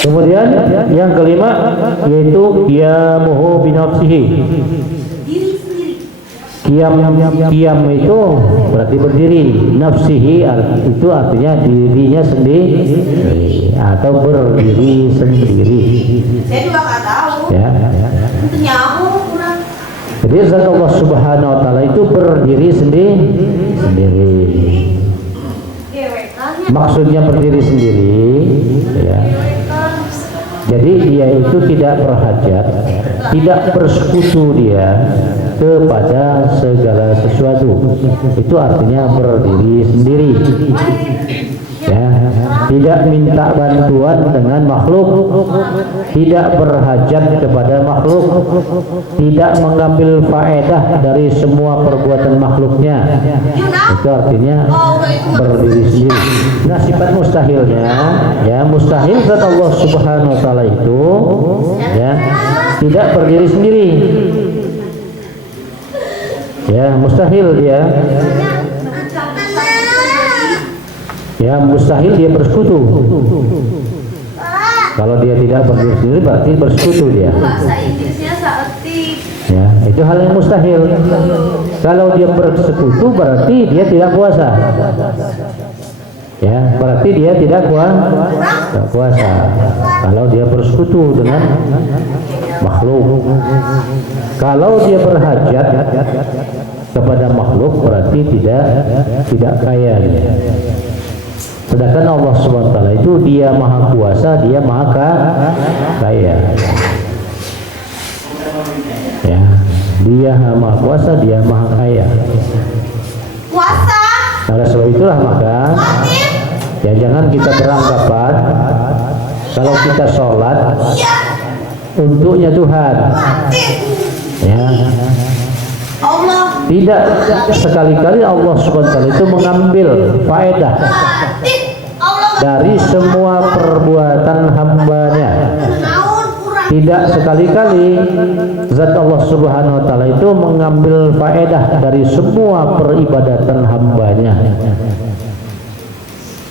Kemudian yang kelima yaitu qiyamuhu binafsihi. Qiyam itu berarti berdiri, nafsihi itu artinya dirinya sendiri atau berdiri sendiri. Saya juga nggak tahu. Ya. Itu nyahu kurang. Jadi zat Allah Subhanahu wa taala itu berdiri sendiri. Maksudnya berdiri sendiri, ya. Jadi dia itu tidak berhajat, tidak bersekutu dia kepada segala sesuatu. Itu artinya berdiri sendiri. Ya, tidak minta bantuan dengan makhluk, tidak berhajat kepada makhluk, tidak mengambil faedah dari semua perbuatan makhluknya. Itu artinya berdiri sendiri. Nah, sifat mustahilnya, ya mustahil zat Allah Subhanahu wa taala itu, ya tidak berdiri sendiri. Ya, mustahil dia. Ya, mustahil dia bersekutu. Kalau dia tidak berdiri sendiri berarti bersekutu dia. Bahasa Inggrisnya seperti. Ya, itu hal yang mustahil. Kalau dia bersekutu berarti dia tidak kuasa. Ya, berarti dia tidak kuasa. Kalau dia bersekutu dengan makhluk. Kalau dia berhajat kepada makhluk berarti tidak kaya dia. Sedangkan Allah Subhanahu wa taala itu dia maha kuasa, dia maha kaya. Ya, dia maha kuasa, dia maha kaya. Kuasa. Oleh sebab itulah maka ya jangan kita beranggapan kalau kita sholat untuknya Tuhan. Ya. Allah. Tidak sekali-kali Allah Subhanahu wa taala itu mengambil faedah dari semua perbuatan hambanya. Tidak sekali-kali zat Allah Subhanahu wa taala itu mengambil faedah dari semua peribadatan hambanya.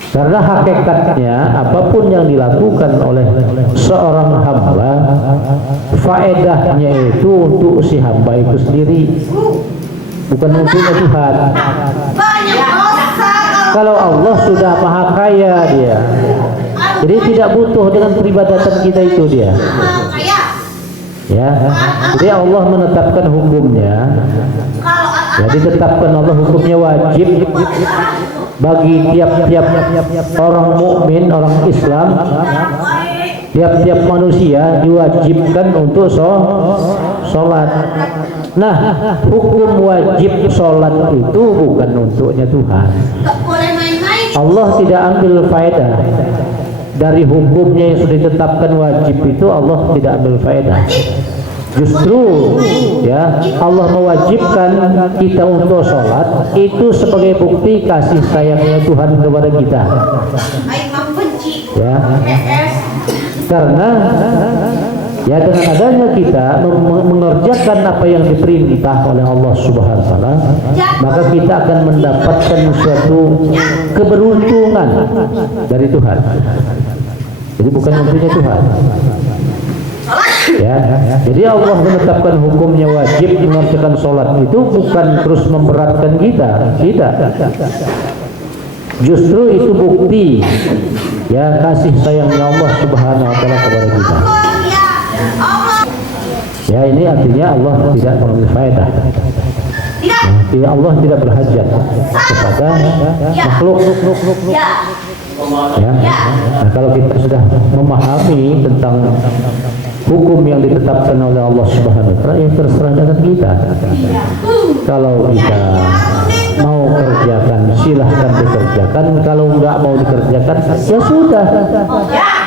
Karena hakikatnya apapun yang dilakukan oleh seorang hamba, faedahnya itu untuk si hamba itu sendiri, bukan untuknya Tuhan. Kalau Allah sudah maha kaya dia, jadi tidak butuh dengan peribadatan kita itu dia. Ya, jadi Allah menetapkan hukumnya. Ya, ditetapkan Allah hukumnya wajib bagi tiap-tiap orang mukmin, orang Islam, tiap-tiap manusia diwajibkan untuk sholat. Nah, hukum wajib sholat itu bukan untuknya Tuhan. Allah tidak ambil faedah dari hukumnya yang sudah ditetapkan wajib itu. Allah tidak ambil faedah. Justru ya Allah mewajibkan kita untuk sholat itu sebagai bukti kasih sayangnya Tuhan kepada kita. Ya, karena ya dengan adanya kita mengerjakan apa yang diperintah oleh Allah Subhanahu wa taala, maka kita akan mendapatkan suatu keberuntungan dari Tuhan. Jadi bukan untuknya Tuhan. Ya, jadi Allah menetapkan hukumnya wajib mengerjakan sholat itu bukan terus memberatkan kita, tidak. Justru itu bukti ya kasih sayangnya Allah Subhanahu wa taala kepada kita. Ya, ini artinya Allah tidak mengambil faedah. Ya, Allah tidak berhajat kepada makhluk. Ya. Nah, kalau kita sudah memahami tentang hukum yang ditetapkan oleh Allah Subhanahu wa taala, ya terserah dengan kita. Kalau kita mau kerjakan silahkan dikerjakan, kalau nggak mau dikerjakan ya sudah,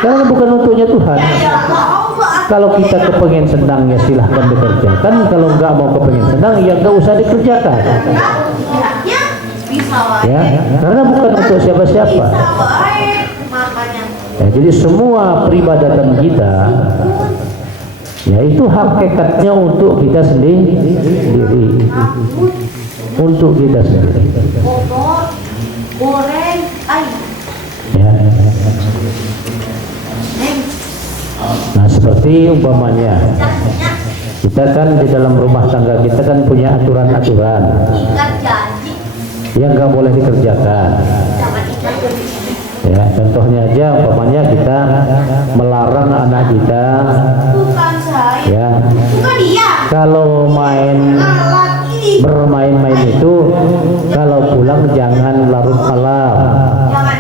karena bukan untuknya Tuhan. Kalau kita kepengen senang ya silahkan dikerjakan, kalau nggak mau kepengen senang ya nggak usah dikerjakan. Ya, karena bukan untuk siapa-siapa. Ya, jadi semua peribadatan kita ya itu hakikatnya untuk kita sendiri, untuk kita sendiri. Kotor, goreng, Ya. Nah seperti umpamanya kita kan di dalam rumah tangga kita kan punya aturan-aturan ikat janji, yang nggak boleh dikerjakan. jangan ikat janji. Ya, contohnya aja umpamanya kita melarang anak kita Bukan saya, ya bukan dia. kalau Alat ini. bermain-main itu kalau pulang jangan larut malam. Jangan.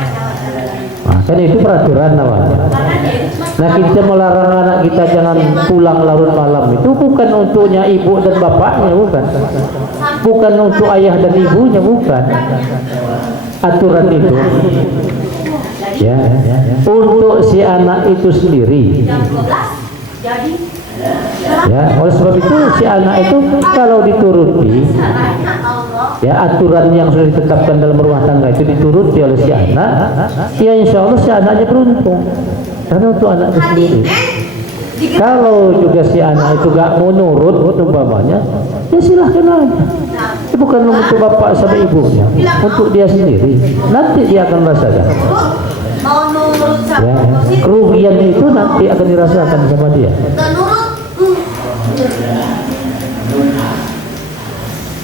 Nah, kan itu peraturan namanya. Karena dia itu Nah kita melarang anak kita jangan pulang larut malam itu bukan untuknya ibu dan bapaknya, bukan untuk ayah dan ibunya, bukan. Aturan itu ya untuk si anak itu sendiri. jam 12. Jadi Ya, oleh sebab itu si anak itu kalau dituruti caranya Allah. ya aturan yang sudah ditetapkan dalam rumah tangga itu dituruti oleh si anak, ya insya Allah si anaknya beruntung karena untuk anaknya sendiri. Kalau juga si anak itu gak mau nurut umpamanya, ya silahkan aja. Itu bukan untuk bapak sama ibunya, untuk dia sendiri. Nanti dia akan rasakan. Mau nurut sama Ya, positif, kerugian itu nanti akan dirasakan sama dia. gak nurut.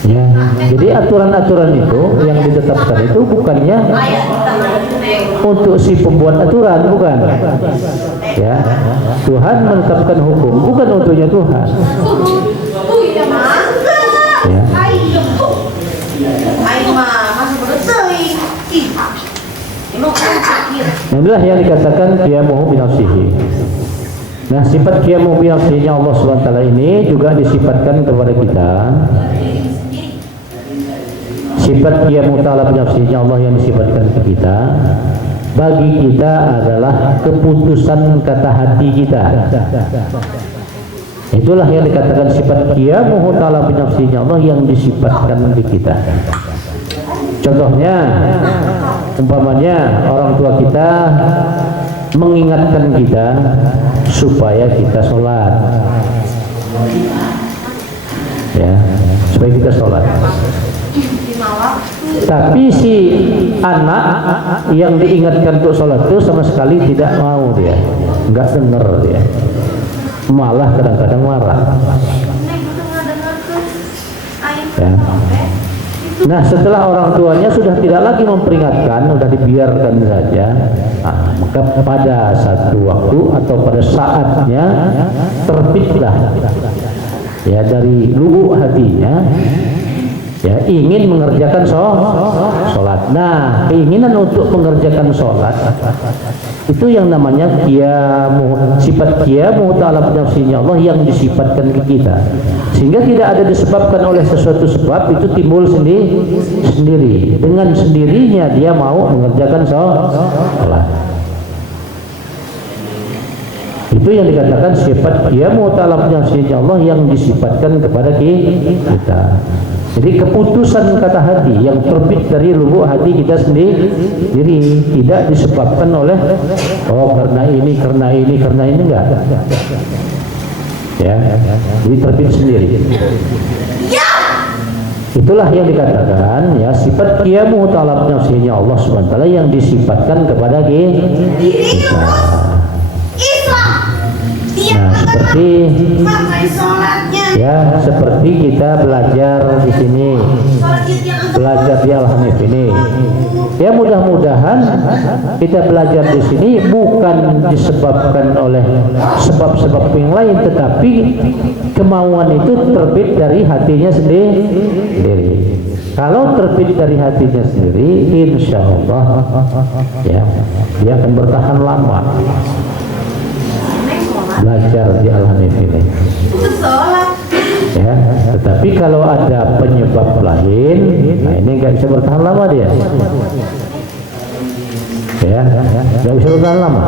Ya, jadi aturan-aturan itu yang ditetapkan itu bukannya untuk si pembuat aturan, bukan. Ya, Tuhan menetapkan hukum bukan untuknya Tuhan. Ya. Nah, inilah yang dikatakan qiyamuhu binafsihi. Nah, sifat qiyamuhu binafsihi Allah SWT ini juga disifatkan kepada kita. Sifat qiyamuhu ta'ala binafsihi Allah yang disifatkan ke kita bagi kita adalah keputusan kata hati kita. Itulah yang dikatakan sifat qiyamuhu ta'ala binafsihi Allah yang disifatkan ke kita. Contohnya umpamanya orang tua kita mengingatkan kita supaya kita sholat, ya, supaya kita sholat. Tapi si anak yang diingatkan untuk sholat itu sama sekali tidak mau, dia nggak dengar, dia malah kadang-kadang marah. Ya. Nah setelah orang tuanya sudah tidak lagi memperingatkan, sudah dibiarkan saja, nah, maka pada satu waktu atau pada saatnya terbitlah ya dari lubuk hatinya ya ingin mengerjakan sholat. Nah keinginan untuk mengerjakan sholat itu yang namanya qiyamuh, sifat qiyamuh ta'ala binafsihi Allah yang disifatkan ke kita, sehingga tidak ada disebabkan oleh sesuatu sebab, itu timbul sendiri dengan sendirinya dia mau mengerjakan sholat. Itu yang dikatakan sifat qiyamuh ta'ala binafsihi Allah yang disifatkan kepada kita. Jadi keputusan kata hati yang terbit dari lubuk hati kita sendiri, tidak disebabkan oleh karena ini enggak. Ya, jadi terbit sendiri. Itulah yang dikatakan ya sifat qiyamuh ta'ala binafsihi Allah SWT yang disifatkan kepada kita. Nah, seperti kita belajar di sini, belajar di Al-Hanif ini. Ya mudah-mudahan kita belajar di sini bukan disebabkan oleh sebab-sebab yang lain, tetapi kemauan itu terbit dari hatinya sendiri. Kalau terbit dari hatinya sendiri, insya Allah ya dia akan bertahan lama belajar di Al-Hanif ini. Ya, tetapi kalau ada penyebab lain, nah ini nggak bisa bertahan lama dia. Ya, nggak bisa bertahan lama.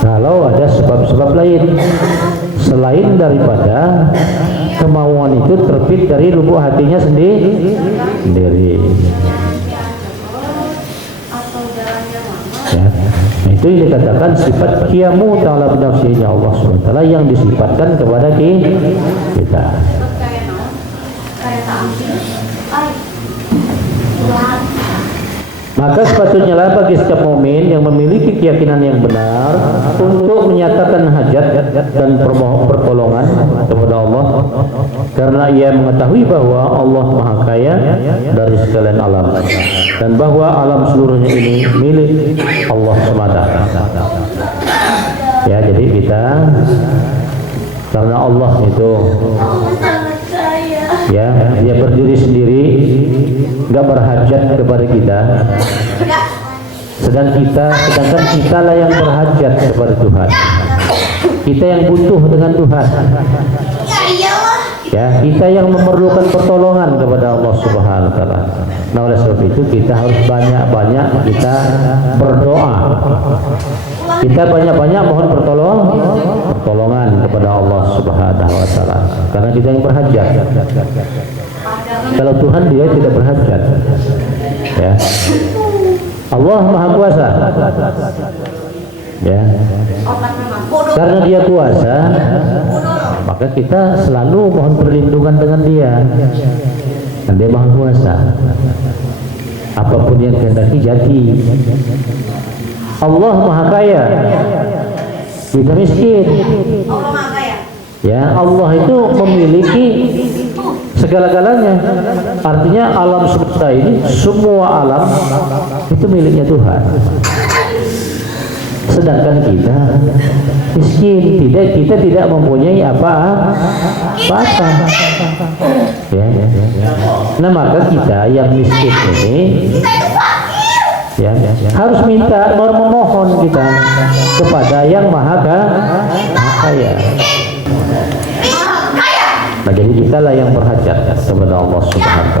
Kalau ada sebab-sebab lain selain daripada kemauan itu terbit dari lubuk hatinya sendiri. Ya. Nah, itu yang dikatakan sifat qiyamu ta'ala binafsihi Allah SWT yang disifatkan kepada kita. Kayak naon? Kayak tampil. Ay. Tuhan. Maka sepatutnya lah bagi setiap mukmin yang memiliki keyakinan yang benar untuk menyatakan hajat dan pertolongan kepada Allah, karena ia mengetahui bahwa Allah Maha Kaya dari sekalian alam dan bahwa alam seluruhnya ini milik Allah semata. Ya, jadi kita karena Allah itu ya, dia berdiri sendiri, nggak berhajat kepada kita. Sedangkan kita lah yang berhajat kepada Tuhan. Kita yang butuh dengan Tuhan. Ya, kita yang memerlukan pertolongan kepada Allah Subhanahu wa taala. Nah, oleh sebab itu kita harus banyak-banyak kita berdoa. Kita banyak-banyak mohon pertolongan kepada Allah Subhanahu wa taala, karena kita yang berhajat. Kalau Tuhan dia tidak berhajat. Ya. Allah Maha Kuasa. Ya. Karena dia kuasa, maka kita selalu mohon perlindungan dengan dia. Dan dia Maha Kuasa. Apapun yang kehendaki jadi. Allah Maha Kaya, kita miskin. Allah Maha Kaya. Ya, Allah itu memiliki segala-galanya. Artinya alam semesta ini, semua alam itu miliknya Tuhan. Sedangkan kita miskin, kita tidak mempunyai apa-apa. Ya. Nah, maka kita yang miskin ini ya, harus minta, memohon kita kepada yang Maha Kaya. Nah, jadi kita lah yang berhajat kepada Allah Subhanahu wa taala.